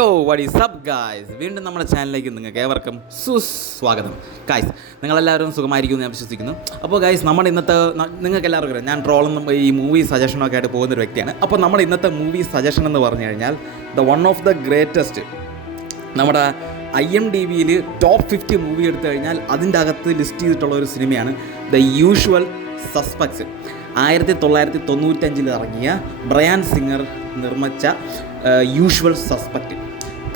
യോ വടി sub guys വീണ്ടും നമ്മുടെ ചാനലിലേക്ക് നിങ്ങൾക്ക് ഏവർക്കും സുസ്വാഗതം. ഗായ്സ് നിങ്ങളെല്ലാവരും സുഖമായിരിക്കും ഞാൻ വിശ്വസിക്കുന്നു. അപ്പോൾ ഗായ്സ് നമ്മൾ ഇന്നത്തെ നിങ്ങൾക്ക് എല്ലാവർക്കും ഞാൻ ട്രോളും ഈ മൂവി സജഷനൊക്കെ ആയിട്ട് പോകുന്നൊരു വ്യക്തിയാണ്. അപ്പോൾ നമ്മൾ ഇന്നത്തെ മൂവി സജഷൻ എന്ന് പറഞ്ഞു കഴിഞ്ഞാൽ the one of the greatest നമ്മുടെ ഐ എം ഡി വിയിൽ ടോപ്പ് ഫിഫ്റ്റി മൂവി എടുത്തു കഴിഞ്ഞാൽ അതിന്റെ അകത്ത് ലിസ്റ്റ് ചെയ്തിട്ടുള്ള ഒരു സിനിമയാണ് ദ യൂഷ്വൽ സസ്പെക്സ് ആയിരത്തി തൊള്ളായിരത്തി തൊണ്ണൂറ്റഞ്ചിൽ ഇറങ്ങിയ ബ്രയാൻ സിംഗർ നിർമ്മിച്ച യൂഷ്വൽ സസ്പെക്റ്റ്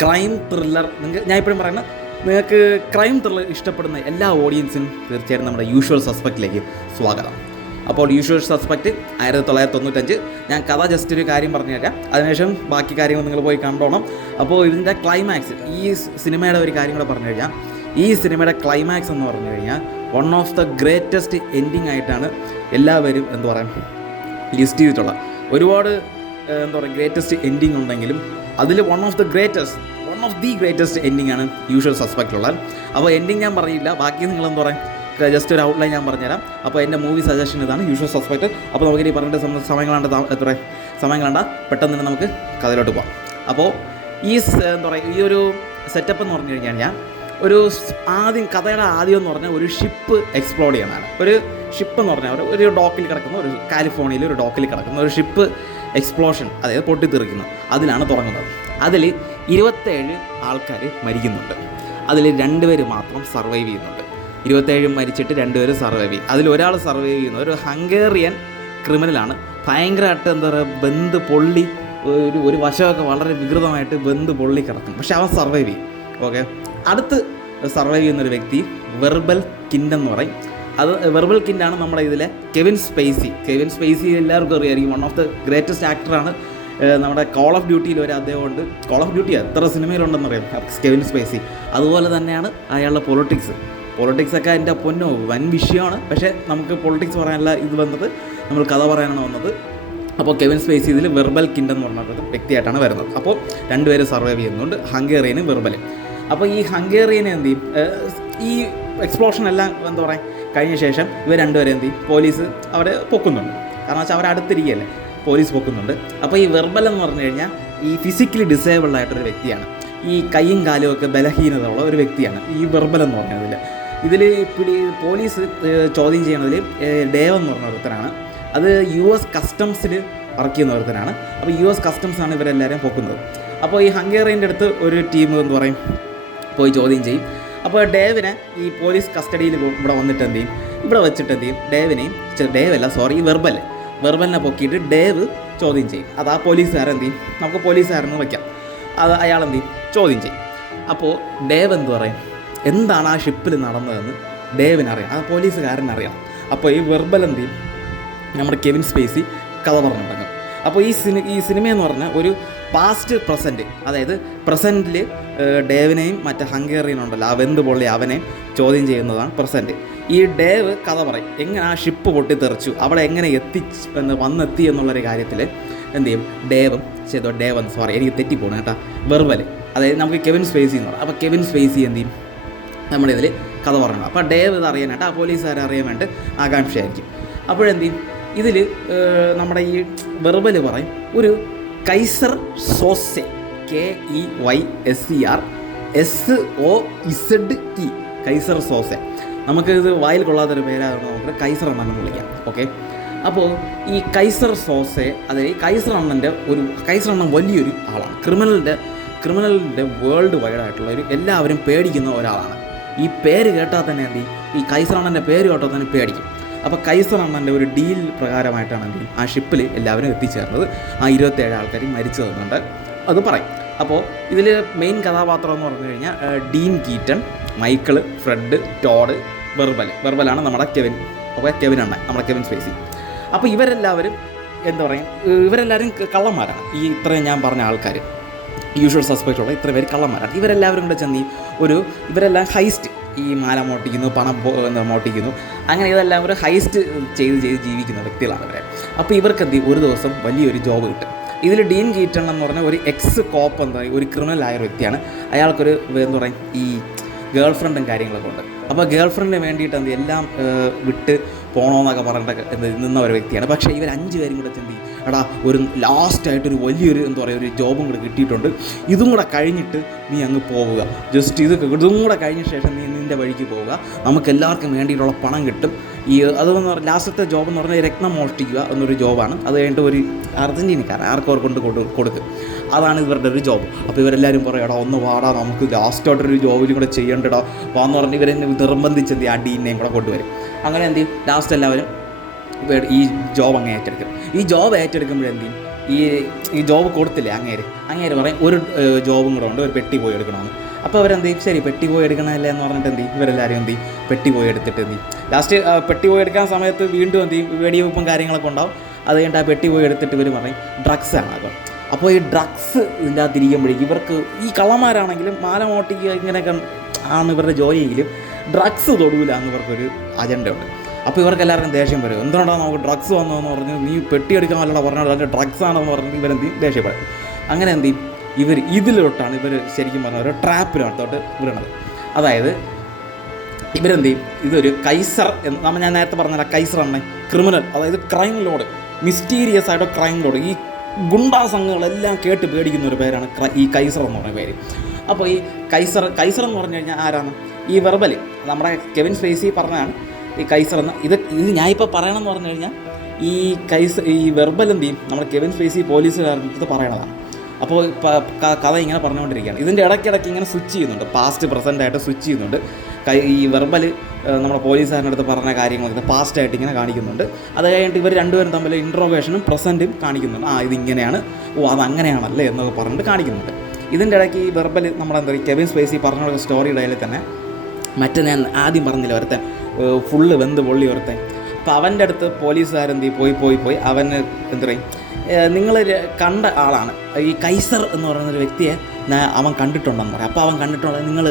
ക്രൈം ത്രില്ലർ നിങ്ങൾ ഞാൻ ഇപ്പോഴും പറയുന്നത് നിങ്ങൾക്ക് ക്രൈം ത്രില്ലർ ഇഷ്ടപ്പെടുന്ന എല്ലാ ഓഡിയൻസിനും തീർച്ചയായിട്ടും നമ്മുടെ യൂഷ്വൽ സസ്പെക്റ്റിലേക്ക് സ്വാഗതം. അപ്പോൾ യൂഷ്വൽ സസ്പെക്റ്റ് ആയിരത്തി തൊള്ളായിരത്തി തൊണ്ണൂറ്റഞ്ച് ഞാൻ കഥ ജസ്റ്റ് ഒരു കാര്യം പറഞ്ഞു തരാം. അതിനുശേഷം ബാക്കി കാര്യങ്ങൾ നിങ്ങൾ പോയി കണ്ടോണം. അപ്പോൾ ഇതിന്റെ ക്ലൈമാക്സ് ഈ സിനിമയുടെ ഒരു കാര്യം കൂടെ പറഞ്ഞു കഴിഞ്ഞാൽ ഈ സിനിമയുടെ ക്ലൈമാക്സ് എന്ന് പറഞ്ഞു കഴിഞ്ഞാൽ one of the greatest ending ആയിട്ടാണ് എല്ലാവരും എന്താ പറയുക ലിസ്റ്റ് ചെയ്തിട്ടുള്ളത്. ഒരുപാട് എന്താ പറയുക ഗ്രേറ്റസ്റ്റ് എൻഡിങ് ഉണ്ടെങ്കിലും അതിൽ one of the greatest one of the greatest ending ആണ് യൂഷ്വൽ സസ്പെക്റ്റുള്ളത് അപ്പോൾ എൻഡിങ് ഞാൻ പറയില്ല. ബാക്കി നിങ്ങൾ എന്താ പറയുക ജസ്റ്റ് ഒരു ഔട്ട്ലൈൻ ഞാൻ പറഞ്ഞുതരാം. അപ്പോൾ എന്റെ മൂവി സജഷൻ ഇതാണ് യൂഷ്വൽ സസ്പെക്ട് അപ്പോൾ നമുക്ക് ഇനി പറഞ്ഞിട്ട് സമ- സമയങ്ങളാണ്ട് എത്ര സമയങ്ങളാണ്ട? പെട്ടെന്ന് തന്നെ നമുക്ക് കഥയിലോട്ട് പോകാം അപ്പോൾ ഈ എന്താ പറയുക ഈ ഒരു സെറ്റപ്പ് എന്ന് പറഞ്ഞു കഴിഞ്ഞാൽ ഞാൻ ഒരു ആദ്യം കഥയുടെ ആദ്യം എന്ന് പറഞ്ഞാൽ ഒരു ഷിപ്പ് എക്സ്പ്ലോർ ചെയ്യുന്നതാണ് ഒരു ഷിപ്പ് എന്ന് പറഞ്ഞാൽ ഒരു ഡോക്കിൽ കിടക്കുന്ന ഒരു കാലിഫോർണിയയിൽ ഒരു ഡോക്കിൽ കിടക്കുന്ന ഒരു ഷിപ്പ് എക്സ്പ്ലോഷൻ അതായത് പൊട്ടിത്തെറിക്കുന്നു. അതിലാണ് തുടങ്ങുന്നത്. അതിൽ ഇരുപത്തേഴ് ആൾക്കാർ മരിക്കുന്നുണ്ട്. അതിൽ രണ്ടുപേർ മാത്രം സർവൈവ് ചെയ്യുന്നുണ്ട്. ഇരുപത്തേഴ് മരിച്ചിട്ട് രണ്ടുപേരും സർവൈവ് ചെയ്യും. അതിൽ ഒരാൾ സർവൈവ് ചെയ്യുന്ന ഒരു ഹംഗേറിയൻ ക്രിമിനലാണ് ഭയങ്കരമായിട്ട് എന്താ പറയുക ബന്ധ് പൊള്ളി ഒരു ഒരു വശമൊക്കെ വളരെ വികൃതമായിട്ട് ബന്ധ് പൊള്ളി കിടക്കും പക്ഷെ അവൻ സർവൈവ് ചെയ്യും. ഓക്കെ അടുത്ത് സർവൈവ് ചെയ്യുന്ന ഒരു വ്യക്തി വെർബൽ കിൻഡെന്ന് പറയും. അത് വെർബൽ കിൻഡാണ് നമ്മുടെ ഇതിലെ കെവിൻ സ്പേസി. കെവിൻ സ്പേസി എല്ലാവർക്കും അറിയായിരിക്കും. വൺ ഓഫ് ദ ഗ്രേറ്റസ്റ്റ് ആക്ടറാണ് നമ്മുടെ കോൾ ഓഫ് ഡ്യൂട്ടിയിൽ ഒരു അദ്ദേഹം ഉണ്ട് കോൾ ഓഫ് ഡ്യൂട്ടി എത്ര സിനിമയിലുണ്ടെന്ന് അറിയാം കെവിൻ സ്പേസി. അതുപോലെ തന്നെയാണ് അയാളുടെ പൊളിറ്റിക്സ് പൊളിറ്റിക്സ് ഒക്കെ എന്റെ പൊന്നോ വൻ വിഷയമാണ്. പക്ഷേ നമുക്ക് പൊളിറ്റിക്സ് പറയാനുള്ള ഇത് വന്നത്. നമ്മൾ കഥ പറയാനാണ് വന്നത്. അപ്പോൾ കെവിൻ സ്പേസ് ഇതിൽ വെർബൽ കിൻഡ് എന്ന് പറഞ്ഞ വ്യക്തിയായിട്ടാണ് വരുന്നത്. അപ്പോൾ രണ്ടുപേരും സർവൈവ് ചെയ്യുന്നുണ്ട്. ഹംഗേറിയനും വെർബലും. അപ്പോൾ ഈ ഹംഗേറിയനെ എന്ത് ചെയ്യും? ഈ എക്സ്പ്ലോഷൻ എല്ലാം എന്താ പറയുക? കഴിഞ്ഞ ശേഷം ഇവർ രണ്ടുപേരും എന്ത് പോലീസ് അവരെ പൊക്കുന്നുണ്ട്. കാരണം വെച്ചാൽ അവർ അടുത്തിരിക്കുകയല്ലേ? പോലീസ് പൊക്കുന്നുണ്ട്. അപ്പോൾ ഈ വെർബൽ എന്ന് പറഞ്ഞു കഴിഞ്ഞാൽ ഈ ഫിസിക്കലി ഡിസേബിൾഡ് ആയിട്ടൊരു വ്യക്തിയാണ്. ഈ കൈയും കാലും ഒക്കെ ബലഹീനത ഉള്ള ഒരു വ്യക്തിയാണ് ഈ വെർബൽ എന്ന് പറഞ്ഞതിൽ ഇതിൽ പിടി പോലീസ് ചോദ്യം ചെയ്യണതിൽ ഡേവ് എന്ന് പറഞ്ഞ ഒരുത്തനാണ്. അത് യു എസ് കസ്റ്റംസിൽ വർക്ക് ചെയ്യുന്ന ഒരുത്തനാണ്. അപ്പോൾ യു എസ് കസ്റ്റംസാണ് ആണ് ഇവരെല്ലാവരും പൊക്കുന്നത്. അപ്പോൾ ഈ ഹംഗേറിയന്റെ അടുത്ത് ഒരു ടീം എന്ന് പറയും? പോയി ചോദ്യം ചെയ്യും. അപ്പോൾ ഡേവിനെ ഈ പോലീസ് കസ്റ്റഡിയിൽ ഇവിടെ വന്നിട്ട് എന്ത് ചെയ്യും? ഇവിടെ വെച്ചിട്ട് എന്ത് ചെയ്യും? ഡേവിനെയും ഡേവല്ല സോറി വെർബൽ വെർബലിനെ പൊക്കിയിട്ട് ഡേവ് ചോദ്യം ചെയ്യും. അത് ആ പോലീസുകാരൻ എന്ത് ചെയ്യും? നമുക്ക് പോലീസുകാരെന്ന് വയ്ക്കാം അത് അയാൾ എന്ത് ചെയ്യും? ചോദ്യം ചെയ്യും. അപ്പോൾ ഡേവ് എന്ത് പറയും? എന്താണ് ആ ഷിപ്പിൽ നടന്നതെന്ന് ഡേവിനറിയാം ആ പോലീസുകാരനറിയാം അപ്പോൾ ഈ വെർബൽ എന്ത് ചെയ്യും? നമ്മുടെ കെവിൻ സ്പേസി കഥ പറഞ്ഞു തുടങ്ങും അപ്പോൾ ഈ സിനി ഈ സിനിമ എന്ന് പറഞ്ഞാൽ ഒരു പാസ്റ്റ് പ്രസന്റ് അതായത് പ്രസന്റിൽ ഡേവിനെയും മറ്റേ ഹംഗേറിയനും ഉണ്ടല്ലോ അവന്ത് പൊള്ളി അവനെ ചോദ്യം ചെയ്യുന്നതാണ് പ്രസന്റ് ഈ ഡേവ് കഥ പറയും എങ്ങനെ ആ ഷിപ്പ് പൊട്ടിത്തെറിച്ചു? അവളെ എങ്ങനെ എത്തി എന്ന് വന്നെത്തി എന്നുള്ളൊരു കാര്യത്തിൽ എന്ത് ചെയ്യും? ഡേവും ചെയ്തോ. ഡേവൻ സോറി എനിക്ക് തെറ്റിപ്പോണു കേട്ടോ. വെർബൽ അതായത് നമുക്ക് കെവിൻ സ്പേസി എന്ന് പറയാം. അപ്പോൾ കെവിൻ സ്പേസി എന്ത് ചെയ്യും? നമ്മുടെ ഇതിൽ കഥ പറഞ്ഞു അപ്പോൾ ഡേവ് ഇത് അറിയാനായിട്ട് ആ പോലീസുകാരെ അറിയാൻ വേണ്ടി ആകാംക്ഷയായിരിക്കും. അപ്പോഴെന്ത് ചെയ്യും? ഇതിൽ നമ്മുടെ ഈ വെർബൽ പറയും. ഒരു Keyser Soze K E Y S E R S O Z E Keyser Soze നമുക്ക് ഇത് വായിൽ കൊള്ളാത്തൊരു പേരാണ് നമുക്ക് കൈസർ എണ്ണെന്ന് വിളിക്കാം. ഓക്കെ? അപ്പോൾ ഈ കൈസർ സോസെ അതായത് കൈസർ അണ്ണന്റെ ഒരു കൈസർ അണ്ണൻ വലിയൊരു ആളാണ്. ക്രിമിനലിന്റെ ക്രിമിനലിന്റെ വേൾഡ് വൈഡ് ആയിട്ടുള്ള ഒരു എല്ലാവരും പേടിക്കുന്ന ഒരാളാണ്. ഈ പേര് കേട്ടാൽ തന്നെ എന്ത് ഈ കൈസർ അണ്ണന്റെ പേര് കേട്ടാൽ തന്നെ പേടിക്കും. അപ്പോൾ കൈസർ അണ്ണന്റെ ഒരു ഡീൽ പ്രകാരമായിട്ടാണെങ്കിൽ ആ ഷിപ്പിൽ എല്ലാവരും എത്തിച്ചേർന്നത്. ആ ഇരുപത്തേഴ് ആൾക്കാർ മരിച്ചു തന്നുണ്ട് അത് പറയും. അപ്പോൾ ഇതിൽ മെയിൻ കഥാപാത്രം എന്ന് പറഞ്ഞു കഴിഞ്ഞാൽ Dean Keaton Michael Fred Todd Verbal വെർബലാണ് നമ്മുടെ കെവിൻ. ഓക്കെ കെവിൻ അണ്ണൻ നമ്മുടെ കെവിൻ സ്പേസി. അപ്പോൾ ഇവരെല്ലാവരും എന്താ പറയുക ഇവരെല്ലാവരും കള്ളന്മാരാണ്. ഈ ഇത്രയും ഞാൻ പറഞ്ഞ ആൾക്കാർ യൂഷ്വൽ സസ്പെക്റ്റ് ഉള്ള ഇത്ര പേര് കള്ളന്മാരാണ്. ഇവരെല്ലാവരും കൂടെ ചെന്ന് ഒരു ഇവരെല്ലാം ഹൈസ്റ്റ് ഈ മാല മോട്ടിക്കുന്നു പണം മോട്ടിക്കുന്നു. അങ്ങനെ ഇതെല്ലാം ഒരു ഹൈസ്റ്റ് ചെയ്ത് ചെയ്ത് ജീവിക്കുന്ന വ്യക്തികളാണ് ഇവരെ. അപ്പോൾ ഇവർക്ക് എന്ത് ഒരു ദിവസം വലിയൊരു ജോബ് കിട്ടും. ഇതിൽ ഡീൻ ഗീറ്റൺ എന്ന് പറഞ്ഞ ഒരു എക്സ് കോപ്പ് എന്താ ഒരു ക്രിമിനൽ ആയ ഒരു വ്യക്തിയാണ്. അയാൾക്കൊരു എന്താ പറയുക ഈ ഗേൾ ഫ്രണ്ടും കാര്യങ്ങളൊക്കെ ഉണ്ട്. അപ്പോൾ ഗേൾ ഫ്രണ്ടിന് വേണ്ടിയിട്ട് എന്ത് എല്ലാം വിട്ട് പോകണമെന്നൊക്കെ പറഞ്ഞിട്ടൊക്കെ നിന്ന ഒരു വ്യക്തിയാണ്. പക്ഷേ ഇവർ അഞ്ച് പേരും കൂടെ ചെന്തി എടാ ഒരു ലാസ്റ്റായിട്ടൊരു വലിയൊരു എന്താ പറയുക ഒരു ജോബും കൂടെ കിട്ടിയിട്ടുണ്ട്. ഇതും കൂടെ കഴിഞ്ഞിട്ട് നീ അങ്ങ് പോവുക. ജസ്റ്റ് ഇതൊക്കെ ഇതും കൂടെ കഴിഞ്ഞ ശേഷം നീ നിന്റെ വഴിക്ക് പോവുക. നമുക്ക് എല്ലാവർക്കും വേണ്ടിയിട്ടുള്ള പണം കിട്ടും. ഈ അതെന്ന് പറഞ്ഞാൽ ലാസ്റ്റത്തെ ജോബ് എന്ന് പറഞ്ഞാൽ രക്തം മോഷ്ടിക്കുക എന്നൊരു ജോബാണ് അത് കഴിഞ്ഞിട്ട് ഒരു അർജന്റീനക്കാരൻ ആർക്കും അവർ കൊണ്ട് കൊടു കൊടുക്കും. അതാണ് ഇവരുടെ ഒരു ജോബ് അപ്പോൾ ഇവരെല്ലാവരും പറയും എടാ ഒന്ന് വാടാ നമുക്ക് ലാസ്റ്റായിട്ടൊരു ജോബിലും കൂടെ ചെയ്യേണ്ടടാ. വാന്ന് പറഞ്ഞ് ഇവരെ നിർബന്ധിച്ച് എന്ത് ആ ഡീനെയും കൂടെ കൊണ്ടുവരും. അങ്ങനെ എന്ത് ചെയ്യും? ലാസ്റ്റ് എല്ലാവരും ഈ ജോബ് അങ്ങ് ഏറ്റെടുക്കും. ഈ ജോബ് ഏറ്റെടുക്കുമ്പോഴെന്ത് ചെയ്യും? ഈ ഈ ജോബ് കൊടുത്തില്ലേ അങ്ങേര്? അങ്ങേര് പറയും ഒരു ജോബും കൂടെ ഉണ്ട്. ഒരു പെട്ടി പോയി എടുക്കണമെന്ന്. അപ്പോൾ അവരെന്ത് ചെയ്യും? ശരി പെട്ടി പോയി എടുക്കണമല്ലേ എന്ന് പറഞ്ഞിട്ട് എന്ത് ചെയ്യും? ഇവരെല്ലാവരും എന്ത് ചെയ്യും? പെട്ടി പോയി എടുത്തിട്ട് എന്ത് ചെയ്യും? ലാസ്റ്റ് പെട്ടി പോയി എടുക്കാൻ സമയത്ത് വീണ്ടും എന്ത് ചെയ്യും? വെടിവെപ്പും കാര്യങ്ങളൊക്കെ ഉണ്ടാവും. അത് കഴിഞ്ഞിട്ട് ആ പെട്ടി പോയി എടുത്തിട്ട് ഇവർ പറയും ഡ്രഗ്സ് ആണ് അത്. അപ്പോൾ ഈ ഡ്രഗ്സ് ഇതിന്റെ അകത്ത് ഇരിക്കുമ്പോഴേക്കും ഇവർക്ക് ഈ കള്ളന്മാരാണെങ്കിലും മാല മോട്ടിക്കുക ഇങ്ങനെയൊക്കെ ആണ് ഇവരുടെ ജോലിയെങ്കിലും ഡ്രഗ്സ് തൊടുവില്ല എന്ന് ഇവർക്കൊരു അജണ്ട ഉണ്ട്. അപ്പോൾ ഇവർക്ക് എല്ലാവർക്കും ദേഷ്യം വരും. എന്തുകൊണ്ടാണ് നമുക്ക് ഡ്രഗ്സ് വന്നതെന്ന് പറഞ്ഞ്? നീ പെട്ടി എടുക്കാൻ വല്ലതാണ് പറഞ്ഞത് അതിന്റെ ഡ്രഗ്സ് ആണെന്ന് പറഞ്ഞ് ഇവരെന്ത് ദേഷ്യപ്പെടും അങ്ങനെ എന്ത് ചെയ്യും? ഇവർ ഇതിലോട്ടാണ് ഇവർ ശരിക്കും പറഞ്ഞ ഒരു ട്രാപ്പിലോട്ടോട്ട് വീണത്. അതായത് ഇവരെന്ത് ചെയ്യും? ഇതൊരു കൈസർ എന്ന് നമ്മൾ ഞാൻ നേരത്തെ പറഞ്ഞ കൈസർ ആണ് ക്രിമിനൽ അതായത് ക്രൈം ലോഡ് മിസ്റ്റീരിയസ് ആയിട്ട് ക്രൈം ലോഡ് ഈ ഗുണ്ടാ സംഘങ്ങളെല്ലാം കേട്ട് പേടിക്കുന്ന ഒരു പേരാണ് ഈ കൈസർ എന്ന് പറഞ്ഞ പേര്. അപ്പോൾ ഈ കൈസർ കൈസർ എന്ന് പറഞ്ഞു കഴിഞ്ഞാൽ ആരാണ്? ഈ വെർബൽ നമ്മുടെ കെവിൻ സ്പേസി പറഞ്ഞതാണ് ഈ കൈസർ എന്ന്. ഇത് ഇത് ഞാനിപ്പോൾ പറയണമെന്ന് പറഞ്ഞു കഴിഞ്ഞാൽ ഈ കൈസർ ഈ വെർബൽ എന്ത് ചെയ്യും? നമ്മുടെ കെവിൻ സ്പേസി പോലീസുകാരുടെ അടുത്ത് പറയണതാണ്. അപ്പോൾ കഥ ഇങ്ങനെ പറഞ്ഞുകൊണ്ടിരിക്കുകയാണ്. ഇതിന്റെ ഇടയ്ക്കിടയ്ക്ക് ഇങ്ങനെ സ്വിച്ച് ചെയ്യുന്നുണ്ട്. പാസ്റ്റ് പ്രസന്റ് ആയിട്ട് സ്വിച്ച് ചെയ്യുന്നുണ്ട്. കൈ ഈ വെർബൽ നമ്മുടെ പോലീസുകാരന്റെ അടുത്ത് പറഞ്ഞ കാര്യങ്ങളൊക്കെ പാസ്റ്റ് ആയിട്ട് ഇങ്ങനെ കാണിക്കുന്നുണ്ട്. അത് കഴിഞ്ഞിട്ട് ഇവർ രണ്ടുപേരും തമ്മിൽ ഇൻട്രോവേഷനും പ്രസന്റും കാണിക്കുന്നുണ്ട്. ആ ഇതിങ്ങനെയാണ് ഓ അത് അങ്ങനെയാണല്ലേ എന്നൊക്കെ പറഞ്ഞിട്ട് കാണിക്കുന്നുണ്ട്. ഇതിന്റെ ഇടയ്ക്ക് ഈ വെർബൽ നമ്മളെന്താ പറയുക കെവിൻ സ്പേസി പറഞ്ഞ സ്റ്റോറി ഇടയിൽ തന്നെ മറ്റേ ഞാൻ ആദ്യം പറഞ്ഞില്ല ഒരുത്തൻ ഫുള്ള് വെന്ത് പൊള്ളി ഒരുത്തൻ. അപ്പോൾ അവന്റെ അടുത്ത് പോലീസുകാരെന്ത്? പോയി പോയി പോയി. അവന് എന്താ പറയും? നിങ്ങൾ കണ്ട ആളാണ്. ഈ കൈസർ എന്ന് പറയുന്ന ഒരു വ്യക്തിയെ അവൻ കണ്ടിട്ടുണ്ടെന്ന് പറയാം. അപ്പോൾ അവൻ കണ്ടിട്ടുണ്ടെങ്കിൽ നിങ്ങൾ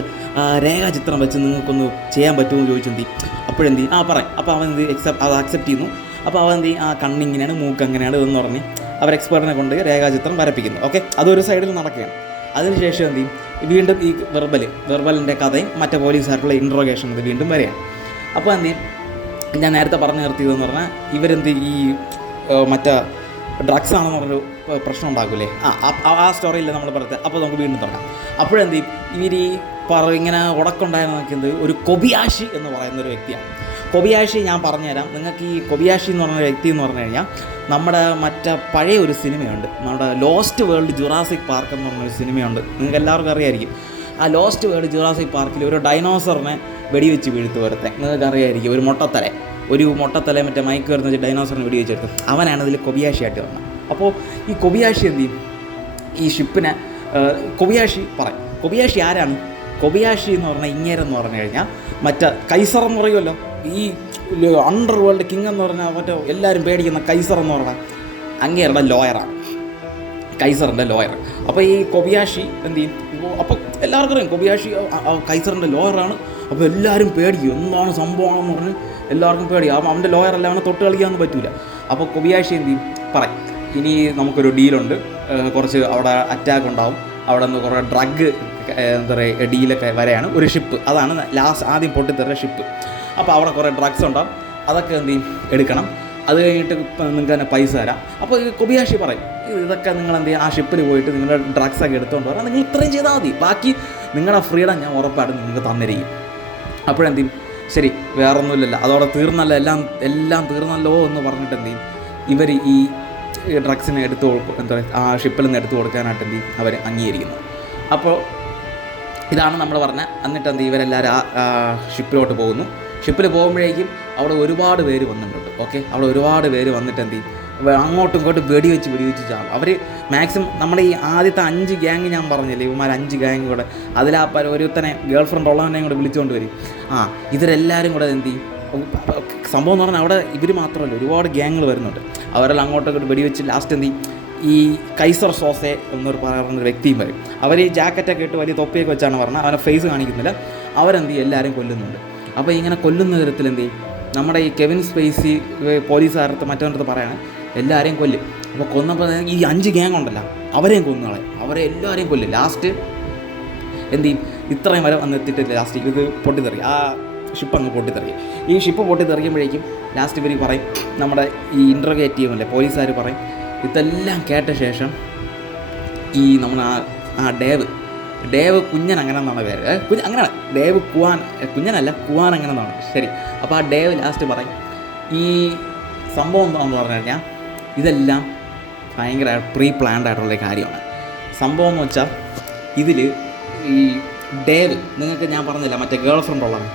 രേഖാചിത്രം വെച്ച് നിങ്ങൾക്കൊന്ന് ചെയ്യാൻ പറ്റുമോ എന്ന് ചോദിച്ചു അപ്പോഴെന്തി ആ പറയും അപ്പോൾ അവൻ എന്ത് അക്സെപ്റ്റ് അത് അക്സെപ്റ്റ് ചെയ്യുന്നു. അപ്പോൾ അവൻ എന്ത്? ആ കണ്ണിങ്ങനെയാണ് മൂക്ക് അങ്ങനെയാണ് ഇതെന്ന് പറഞ്ഞ് അവർ എക്സ്പേർട്ടിനെ കൊണ്ട് രേഖാചിത്രം വരപ്പിക്കുന്നു. ഓക്കെ അതൊരു സൈഡിൽ നടക്കുകയാണ്. അതിനുശേഷം എന്ത് ചെയ്യും? വീണ്ടും ഈ വെർബൽ വെർബലിന്റെ കഥയും മറ്റേ പോലീസുകാർക്കുള്ള ഇൻട്രോഗേഷൻ ഇത് വീണ്ടും വരെയാണ് അപ്പോൾ എന്ത് ചെയ്യും? ഞാൻ നേരത്തെ പറഞ്ഞു നിർത്തിയതെന്ന് പറഞ്ഞാൽ ഇവരെന്ത് ഈ മറ്റേ ഡ്രഗ്സ് ആണെന്ന് പറഞ്ഞൊരു പ്രശ്നം ഉണ്ടാക്കൂലേ ആ ആ- സ്റ്റോറിയില്ല നമ്മൾ പറഞ്ഞത് അപ്പോൾ നമുക്ക് വീണ്ടും തുടങ്ങാം. അപ്പോഴെന്ത് ഇവർ ഈ പറ ഇങ്ങനെ ഉടക്കുണ്ടായെന്ന് നോക്കിയത് ഒരു കൊബിയാഷി എന്ന് പറയുന്ന ഒരു വ്യക്തിയാണ്. കൊബിയാഷി ഞാൻ പറഞ്ഞുതരാം. നിങ്ങൾക്ക് ഈ കൊബിയാഷി എന്ന് പറഞ്ഞ വ്യക്തി എന്ന് പറഞ്ഞു കഴിഞ്ഞാൽ നമ്മുടെ മറ്റേ പഴയ ഒരു സിനിമയുണ്ട്. നമ്മുടെ ലോസ്റ്റ് വേൾഡ് ജുറാസിക് പാർക്ക് എന്ന് പറഞ്ഞൊരു സിനിമയുണ്ട്. നിങ്ങൾക്ക് എല്ലാവർക്കും അറിയായിരിക്കും. ആ ലോസ്റ്റ് വേൾഡ് ജുറാസിക് പാർക്കിൽ ഒരു ഡൈനോസറിനെ വെടിവെച്ച് വീഴ്ത്തു വരുത്തേ നിങ്ങൾക്ക് അറിയായിരിക്കും ഒരു മൊട്ടത്തല. ഒരു മുട്ടത്തല മറ്റേ മയക്ക് വരുന്ന ഡൈനോസറിന് ഡൈനോസറിനെ വെടിവെച്ചെടുത്ത് അവനാണ് അതിൽ കൊബിയാഷിയായിട്ട് വന്നത്. അപ്പോൾ ഈ കൊബിയാഷി എന്ത് ചെയ്യും? ഈ ഷിപ്പിനെ കൊബിയാഷി പറയും. കൊബിയാഷി ആരാണ്? കൊബിയാഷി എന്ന് പറഞ്ഞാൽ ഇങ്ങേരെന്ന് പറഞ്ഞു കഴിഞ്ഞാൽ മറ്റേ കൈസർ എന്ന് പറയുമല്ലോ. ഈ അണ്ടർ വേൾഡ് കിങ് എന്ന് പറഞ്ഞാൽ മറ്റേ എല്ലാവരും പേടിക്കുന്ന കൈസർ എന്ന് പറഞ്ഞാൽ അങ്ങേരുടെ ലോയറാണ് കൈസറിന്റെ ലോയർ അപ്പോൾ ഈ കൊബിയാഷി എന്ത് ചെയ്യും? അപ്പോൾ എല്ലാവർക്കും അറിയാം കൊബിയാഷി കൈസറിന്റെ ലോയറാണ് അപ്പോൾ എല്ലാവരും പേടിക്കും എന്താണ് സംഭവമാണെന്ന് പറഞ്ഞ് എല്ലാവർക്കും പേടിക്കും അപ്പം അവന്റെ ലോയർ അല്ല അവനെ തൊട്ട് കളിക്കാനൊന്നും പറ്റില്ല അപ്പോൾ കൊവിയാഴ്ച എന്ത് ചെയ്യും? പറയും ഇനി നമുക്കൊരു ഡീലുണ്ട് കുറച്ച് അവിടെ അറ്റാക്ക് ഉണ്ടാവും. അവിടെ നിന്ന് കുറേ ഡ്രഗ് എന്താ പറയുക ഡീലൊക്കെ വരെയാണ്. ഒരു ഷിപ്പ് അതാണ് ലാസ്റ്റ് ആദ്യം പൊട്ടിത്തെറിയ ഷിപ്പ് അപ്പോൾ അവിടെ കുറേ ഡ്രഗ്സ് ഉണ്ടാവും. അതൊക്കെ എന്ത് ചെയ്യും? എടുക്കണം. അത് കഴിഞ്ഞിട്ട് നിങ്ങൾക്ക് തന്നെ പൈസ തരാം. അപ്പോൾ കൊബിയാഷി പറയും ഇതൊക്കെ നിങ്ങൾ എന്ത് ചെയ്യും? ആ ഷിപ്പിൽ പോയിട്ട് നിങ്ങളുടെ ഡ്രഗ്സ് ഒക്കെ എടുത്തുകൊണ്ട് വരാം നിങ്ങൾ ഇത്രയും ചെയ്താൽ മതി. ബാക്കി നിങ്ങളുടെ ഫ്രീഡം ഞാൻ ഉറപ്പായിട്ടും നിങ്ങൾക്ക് തന്നിരിക്കും. അപ്പോഴെന്ത് ചെയ്യും ശരി വേറൊന്നുമില്ലല്ലോ. അതോടെ തീർന്നല്ല എല്ലാം എല്ലാം തീർന്നല്ലോ എന്ന് പറഞ്ഞിട്ട് എന്ത് ചെയ്യും ഇവർ ഈ ഡ്രഗ്സിനെ എടുത്തു എന്താ പറയുക ആ ഷിപ്പിൽ നിന്ന് എടുത്തു കൊടുക്കാനായിട്ട് എന്ത് ചെയ്യും അവർ അംഗീകരിക്കുന്നു. അപ്പോൾ ഇതാണ് നമ്മൾ പറഞ്ഞ എന്നിട്ട് എന്ത്? ഇവരെല്ലാവരും ആ ഷിപ്പിലോട്ട് പോകുന്നു. ഷിപ്പിൽ പോകുമ്പോഴേക്കും അവിടെ ഒരുപാട് പേര് വന്നിട്ടുണ്ട് ഓക്കെ? അവിടെ ഒരുപാട് പേര് വന്നിട്ട് എന്ത് ചെയ്യും അങ്ങോട്ടും ഇങ്ങോട്ടും വെടിവെച്ച് വെടിവെച്ച് ചാവും. അവർ മാക്സിമം നമ്മുടെ ഈ ആദ്യത്തെ അഞ്ച് ഗ്യാങ് ഞാൻ പറഞ്ഞില്ലേ ഇവന്മാർ അഞ്ച് ഗ്യാങ് കൂടെ. അതിലാ ഒരുത്തനെ ഗേൾ ഫ്രണ്ട് ഉള്ളവനെയും കൂടെ വിളിച്ചുകൊണ്ട് വരും. ആ ഇവരെല്ലാവരും കൂടെ എന്ത് ചെയ്യും? സംഭവം എന്ന് പറഞ്ഞാൽ അവിടെ ഇവർ മാത്രമല്ല ഒരുപാട് ഗ്യാങ്ങുകൾ വരുന്നുണ്ട്. അവരെല്ലാം ഇങ്ങോട്ട് വെടിവെച്ച് ലാസ്റ്റ് എന്ത് ചെയ്യും? ഈ കൈസർ സോസെ എന്നൊരു പറയുന്ന വ്യക്തിയും വരും. അവർ ഈ ജാക്കറ്റൊക്കെ ഇട്ട് വലിയ തൊപ്പിയൊക്കെ വെച്ചാണ് പറഞ്ഞത്. അവനെ ഫേസ് കാണിക്കുന്നില്ല. അവരെന്ത് ചെയ്യും? എല്ലാവരും കൊല്ലുന്നുണ്ട്. അപ്പോൾ ഇങ്ങനെ കൊല്ലുന്ന തരത്തിൽ എന്ത് ചെയ്യും? നമ്മുടെ ഈ കെവിൻ സ്പേസി പോലീസുകാരത്ത് മറ്റവരുടെ പറയാണ്. എല്ലാവരെയും കൊല്ലും. അപ്പോൾ കൊന്നപ്പോൾ ഈ അഞ്ച് ഗ്യാങ് ഉണ്ടല്ലോ അവരെയും കൊന്നുകളെ അവരെ എല്ലാവരെയും കൊല്ലും. ലാസ്റ്റ് എന്ത് ചെയ്യും? ഇത്രയും വരെ വന്ന് എത്തിയിട്ടില്ല ലാസ്റ്റ് ഇത് പൊട്ടിത്തെറി. ആ ഷിപ്പ് അങ്ങ് പൊട്ടിത്തെറി. ഈ ഷിപ്പ് പൊട്ടിത്തെറിയുമ്പോഴേക്കും ലാസ്റ്റ് ഇവർ പറയും നമ്മുടെ ഈ ഇന്റർഗേറ്റ് ചെയ്യുമല്ലേ പോലീസുകാർ പറയും ഇതെല്ലാം കേട്ട ശേഷം ഈ നമ്മൾ ആ ആ ഡേവ് ഡേവ് കുഞ്ഞൻ അങ്ങനെ എന്നാണ് പേര് കുഞ്ഞ് അങ്ങനെയാണ്. ഡേവ് കുവാൻ കുഞ്ഞനല്ല കുവാൻ അങ്ങനെ എന്നാണ് ശരി. അപ്പോൾ ആ ഡേവ് ലാസ്റ്റ് പറയും ഈ സംഭവം എന്താണെന്ന് പറഞ്ഞു കഴിഞ്ഞാൽ ഇതെല്ലാം ഭയങ്കര പ്രീ പ്ലാൻഡ് ആയിട്ടുള്ള കാര്യമാണ്. സംഭവം എന്ന് വെച്ചാൽ ഇതിൽ ഈ ഡേവ് നിങ്ങൾക്ക് ഞാൻ പറഞ്ഞില്ല മറ്റേ ഗേൾ ഫ്രണ്ട് ഉള്ളത്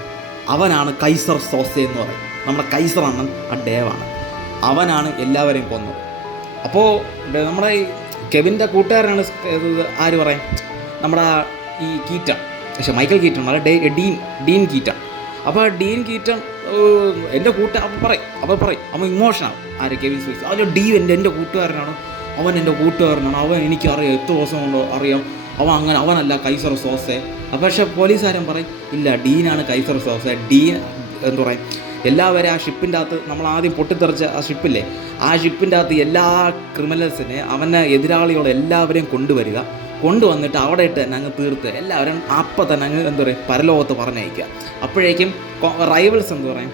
അവനാണ് കൈസർ സോസെ എന്ന് പറയും. നമ്മുടെ കൈസർ അണ്ണൻ ആ ഡേവാണ്. അവനാണ് എല്ലാവരെയും കൊന്നത്. അപ്പോൾ നമ്മുടെ ഈ കെവിന്റെ കൂട്ടുകാരനാണ് ആര് പറയും? നമ്മുടെ ഈ കീറ്റ. പക്ഷേ മൈക്കൽ കീറ്റൺ അല്ല ഡേ ഡീൻ ഡീൻ കീറ്റ. അപ്പോൾ ഡീൻ കീറ്റൺ എന്റെ കൂട്ട അപ്പോൾ പറയും അപ്പോൾ പറയും. അപ്പോൾ ഇമോഷനാണ് ആര് കെവിൻ സ്വീസ് അതിൽ ഡി എന്റെ എന്റെ കൂട്ടുകാരനാണ്? അവൻ എന്റെ കൂട്ടുകാരനാണ്? അവൻ എനിക്കറിയാം എത്ര ദിവസം കൊണ്ട് അറിയാം. അവൻ അങ്ങനെ അവനല്ല കൈസർ സോസെ. പക്ഷേ പോലീസുകാരൻ പറയും ഇല്ല ഡീനാണ് കൈസർ സോസെ. ഡീ എന്ന് പറയും? എല്ലാവരും ആ ഷിപ്പിന്റെ അകത്ത് നമ്മൾ ആദ്യം പൊട്ടിത്തെറിച്ച ആ ഷിപ്പില്ലേ? ആ ഷിപ്പിന്റെ അകത്ത് എല്ലാ ക്രിമിനൽസിനെ അവനെ എതിരാളികളെ എല്ലാവരെയും കൊണ്ടുവരിക. കൊണ്ടുവന്നിട്ട് അവിടെ ഇട്ട് തന്നെ അങ്ങ് തീർത്ത് എല്ലാവരും അപ്പം തന്നെ അങ്ങ് എന്താ പറയുക പരലോകത്ത് പറഞ്ഞയക്കുക. അപ്പോഴേക്കും റൈവൽസ് എന്താ പറയും?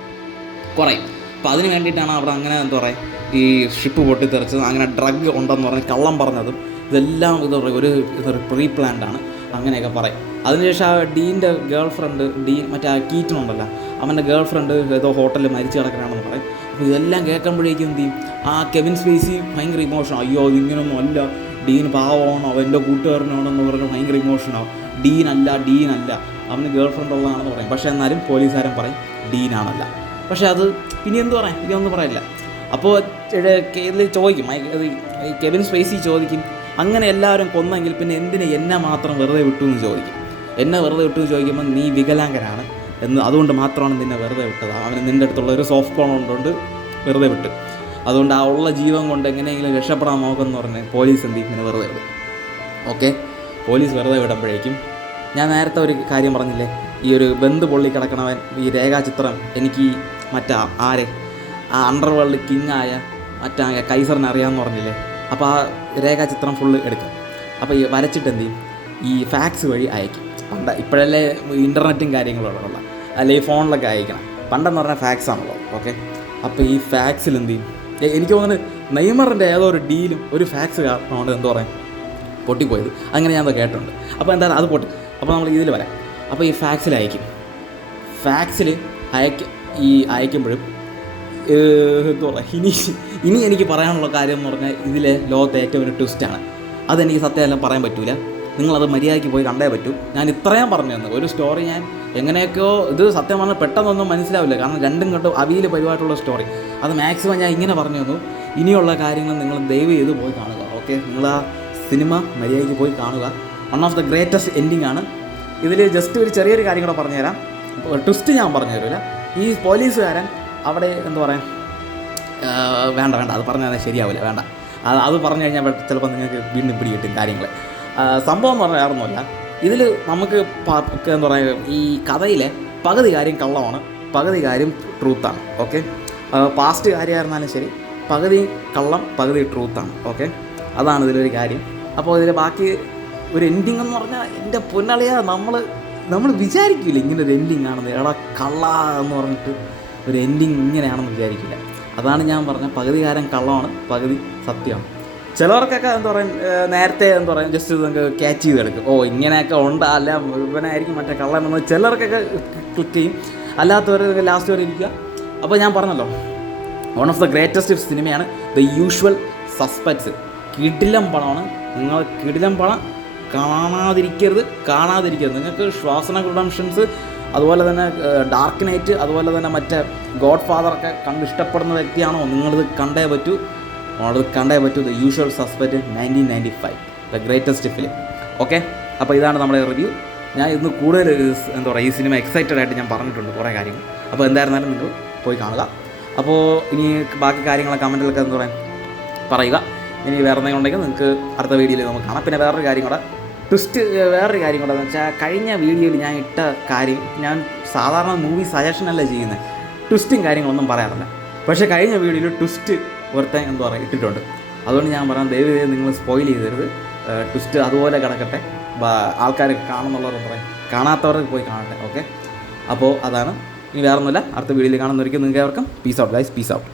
കുറയും. അപ്പോൾ അതിന് വേണ്ടിയിട്ടാണ് അവിടെ അങ്ങനെ എന്താ പറയുക ഈ ഷിപ്പ് പൊട്ടിത്തെറിച്ചത്. അങ്ങനെ ഡ്രഗ് ഉണ്ടെന്ന് പറഞ്ഞ് കള്ളം പറഞ്ഞതും ഇതെല്ലാം പറയുക ഒരു പറയുക പ്രീ പ്ലാൻഡ് ആണ്. അങ്ങനെയൊക്കെ പറയും. അതിനുശേഷം ആ ഡീന്റെ ഗേൾ ഫ്രണ്ട് ഡീൻ മറ്റേ ആ കീറ്റൻ ഉണ്ടല്ലോ അവന്റെ ഗേൾ ഫ്രണ്ട് ഏതോ ഹോട്ടലിൽ മരിച്ചു കിടക്കണമെന്ന് പറയും. അപ്പോൾ ഇതെല്ലാം കേൾക്കുമ്പോഴേക്കും എന്ത് ചെയ്യും? ആ കെവിൻ സ്പേസി ഭയങ്കര ഇമോഷൻ അയ്യോ ഇതിങ്ങനൊന്നും അല്ല. ഡീൻ പാവമാണോ? അവന്റെ കൂട്ടുകാരനാണെന്ന് പറഞ്ഞ് ഭയങ്കര ഇമോഷനാവും ഡീൻ അല്ല ഡീൻ അല്ല അവന് ഗേൾ ഫ്രണ്ട് ഉള്ളതാണെന്ന് പറയും. പക്ഷേ എന്നാലും പോലീസുകാരൻ പറയും ഡീനാണല്ല. പക്ഷേ അത് പിന്നെ എന്ത് പറയാം ഇതൊന്നും പറയില്ല അപ്പോൾ ഇതിൽ ചോദിക്കും. കെവിൻ സ്പേസി ചോദിക്കും. അങ്ങനെ എല്ലാവരും കൊന്നെങ്കിൽ പിന്നെ എന്തിനെ എന്നെ മാത്രം വെറുതെ വിട്ടു എന്ന് ചോദിക്കും. എന്നെ വെറുതെ വിട്ടു എന്ന് ചോദിക്കുമ്പോൾ നീ വികലാംഗനാണ് എന്ന് അതുകൊണ്ട് മാത്രമാണ് നിന്നെ വെറുതെ വിട്ടത്. അവന് നിന്റെ അടുത്തുള്ള ഒരു സോഫ്റ്റ് കോൺ കൊണ്ടുകൊണ്ട് വെറുതെ വിട്ട്. അതുകൊണ്ട് ആ ഉള്ള ജീവൻ കൊണ്ട് എങ്ങനെയെങ്കിലും രക്ഷപ്പെടാൻ നോക്കുമെന്ന് പറഞ്ഞ് പോലീസ് എന്ത് ഇങ്ങനെ വെറുതെ വിടും. ഓക്കെ? പോലീസ് വെറുതെ വിടുമ്പോഴേക്കും ഞാൻ നേരത്തെ ഒരു കാര്യം പറഞ്ഞില്ലേ? ഈ ഒരു ബന്ധു പൊള്ളി കിടക്കണവൻ ഈ രേഖാചിത്രം എനിക്ക് മറ്റാ ആരെ? ആ അണ്ടർവേൾഡ് കിങ് ആയ മറ്റാ കൈസറിനെ അറിയാമെന്ന് പറഞ്ഞില്ലേ? അപ്പോൾ ആ രേഖാചിത്രം ഫുള്ള് എടുക്കും. അപ്പോൾ ഈ വരച്ചിട്ട് എന്ത് ചെയ്യും? ഈ ഫാക്സ് വഴി അയക്കും. പണ്ട് ഇപ്പോഴല്ലേ ഇന്റർനെറ്റും കാര്യങ്ങളും ഉള്ള അല്ലെ ഈ ഫോണിലൊക്കെ അയക്കണം. പണ്ടെന്ന് പറഞ്ഞാൽ ഫാക്സ് ആണല്ലോ. ഓക്കെ അപ്പോൾ ഈ ഫാക്സിൽ എന്ത് ചെയ്യും? എനിക്ക് തോന്നുന്നത് നെയ്മറിന്റെ ഏതോ ഒരു ഡീലും ഒരു ഫാക്സ് കാരണമാണ് എന്താ പറയുക പൊട്ടിപ്പോയത്. അങ്ങനെ ഞാൻ കേട്ടിട്ടുണ്ട്. അപ്പോൾ എന്തായാലും അത് പൊട്ടി. അപ്പോൾ നമ്മൾ ഇതിൽ വരാം. അപ്പോൾ ഈ ഫാക്സിൽ അയക്കും. ഫാക്സിൽ അയക്ക ഈ അയക്കുമ്പോഴും എന്താ പറയുക ഇനി ഇനി എനിക്ക് പറയാനുള്ള കാര്യം എന്ന് പറഞ്ഞാൽ ഇതിലെ ലോകത്തെ ഏറ്റവും ഒരു ട്വിസ്റ്റാണ് അതെനിക്ക് സത്യമെല്ലാം പറയാൻ പറ്റൂല. നിങ്ങളത് മര്യാദയ്ക്ക് പോയി കണ്ടേ പറ്റൂ. ഞാൻ ഇത്രയും പറഞ്ഞു തന്നു ഒരു സ്റ്റോറി ഞാൻ എങ്ങനെയൊക്കെയോ ഇത് സത്യം പറഞ്ഞാൽ പെട്ടെന്നൊന്നും മനസ്സിലാവില്ല. കാരണം രണ്ടും കണ്ടും അവിയിൽ പരിപാടിയുള്ള സ്റ്റോറി അത് മാക്സിമം ഞാൻ ഇങ്ങനെ പറഞ്ഞു തന്നു. ഇനിയുള്ള കാര്യങ്ങൾ നിങ്ങൾ ദയവ് ചെയ്ത് പോയി കാണുക. ഓക്കെ നിങ്ങൾ ആ സിനിമ മര്യാദയ്ക്ക് പോയി കാണുക. One of the greatest ending ആണ്. ഇതിൽ ജസ്റ്റ് ഒരു ചെറിയൊരു കാര്യം കൂടെ പറഞ്ഞുതരാം. ട്വിസ്റ്റ് ഞാൻ പറഞ്ഞു തരില്ല ഈ പോലീസുകാരൻ അവിടെ എന്താ പറയുക വേണ്ട വേണ്ട അത് പറഞ്ഞാൽ ശരിയാവില്ല വേണ്ട. അത് അത് പറഞ്ഞു കഴിഞ്ഞാൽ ചിലപ്പോൾ നിങ്ങൾക്ക് വീണ്ടും പിടി കിട്ടും കാര്യങ്ങൾ സംഭവം എന്ന് പറഞ്ഞാൽ വേറൊന്നുമല്ല. ഇതിൽ നമുക്ക് എന്താ പറയുക ഈ കഥയിലെ പകുതി കാര്യം കള്ളമാണ് പകുതി കാര്യം ട്രൂത്താണ് ഓക്കെ? പാസ്റ്റ് കാര്യമായിരുന്നാലും ശരി പകുതി കള്ളം പകുതി ട്രൂത്താണ് ഓക്കെ? അതാണ് ഇതിലൊരു കാര്യം. അപ്പോൾ ഇതിൽ ബാക്കി ഒരു എൻഡിങ് എന്ന് പറഞ്ഞാൽ എന്റെ പൊന്നളിയാ നമ്മൾ നമ്മൾ വിചാരിക്കില്ല ഇങ്ങനെ ഒരു എൻഡിങ് ആണെന്ന്. എടാ കള്ള എന്ന് പറഞ്ഞിട്ട് ഒരു എൻഡിങ് ഇങ്ങനെയാണെന്ന് വിചാരിക്കില്ല. അതാണ് ഞാൻ പറഞ്ഞ പകുതി കാരം കള്ളമാണ് പകുതി സത്യമാണ്. ചിലവർക്കൊക്കെ എന്താ പറയുക നേരത്തെ എന്താ പറയുക ജസ്റ്റ് നമുക്ക് ക്യാച്ച് ചെയ്ത് എടുക്കും. ഓ ഇങ്ങനെയൊക്കെ ഉണ്ടല്ല ഇവനായിരിക്കും മറ്റേ കള്ളൻ എന്ന് ചിലർക്കൊക്കെ ക്ലിക്ക് ചെയ്യും. അല്ലാത്തവർ ലാസ്റ്റ് വരെ ഇരിക്കുക. അപ്പോൾ ഞാൻ പറഞ്ഞല്ലോ വൺ ഓഫ് ദ ഗ്രേറ്റസ്റ്റ് സിനിമയാണ് ദ യൂഷ്വൽ സസ്പെക്ട്സ് കിടിലം പടമാണ്. നിങ്ങൾ കിടിലം പടം കാണാതിരിക്കരുത് കാണാതിരിക്കരുത്. നിങ്ങൾക്ക് ശ്വാസന റിഡംഷൻസ് അതുപോലെ തന്നെ ഡാർക്ക് നൈറ്റ് അതുപോലെ തന്നെ മറ്റേ ഗോഡ് ഫാദറൊക്കെ കണ്ട് ഇഷ്ടപ്പെടുന്ന വ്യക്തിയാണോ? നിങ്ങളിത് കണ്ടേ പറ്റൂ. അത് കണ്ടേ പറ്റൂ. The usual suspect nineteen ninety five the greatest film okay അപ്പോൾ ഇതാണ് നമ്മുടെ റിവ്യൂ ഞാൻ ഇന്ന് കൂടുതൽ എന്താ പറയുക ഈ സിനിമ എക്സൈറ്റഡ് ആയിട്ട് ഞാൻ പറഞ്ഞിട്ടുണ്ട് കുറേ കാര്യങ്ങൾ. അപ്പോൾ എന്തായിരുന്നാലും നിങ്ങൾ പോയി കാണുക. അപ്പോൾ ഇനി ബാക്കി കാര്യങ്ങളൊക്കെ കമന്റിലൊക്കെ എന്താ പറയുക പറയുക. ഇനി വേറെ എന്തെങ്കിലും ഉണ്ടെങ്കിൽ നിങ്ങൾക്ക് അടുത്ത വീഡിയോയിൽ നമുക്ക് കാണാം. പിന്നെ വേറൊരു കാര്യം കൂടെ ട്വിസ്റ്റ് വേറൊരു കാര്യം കൂടെ എന്ന് വെച്ചാൽ കഴിഞ്ഞ വീഡിയോയിൽ ഞാൻ ഇട്ട കാര്യം ഞാൻ സാധാരണ മൂവി സജഷൻ അല്ല ചെയ്യുന്നത് ട്വിസ്റ്റും കാര്യങ്ങളൊന്നും പറയാറില്ല. പക്ഷേ കഴിഞ്ഞ വീഡിയോയിൽ ട്വിസ്റ്റ് ഒരുത്തൻ എന്താ പറയുക ഇട്ടിട്ടുണ്ട്. അതുകൊണ്ട് ഞാൻ പറയാം ദയവ് ചെയ്ത് നിങ്ങൾ സ്പോയിൽ ചെയ്തരുത്. ട്വിസ്റ്റ് അതുപോലെ കിടക്കട്ടെ. ആൾക്കാർ കാണുന്നുള്ളവർ പറയും. കാണാത്തവർക്ക് പോയി കാണട്ടെ ഓക്കെ അപ്പോൾ അതാണ്. ഇനി വേറൊന്നുമില്ല. അടുത്ത വീഡിയോയിൽ കാണുന്നവരിക്കും നിങ്ങൾക്ക് അവർക്കും peace out guys peace out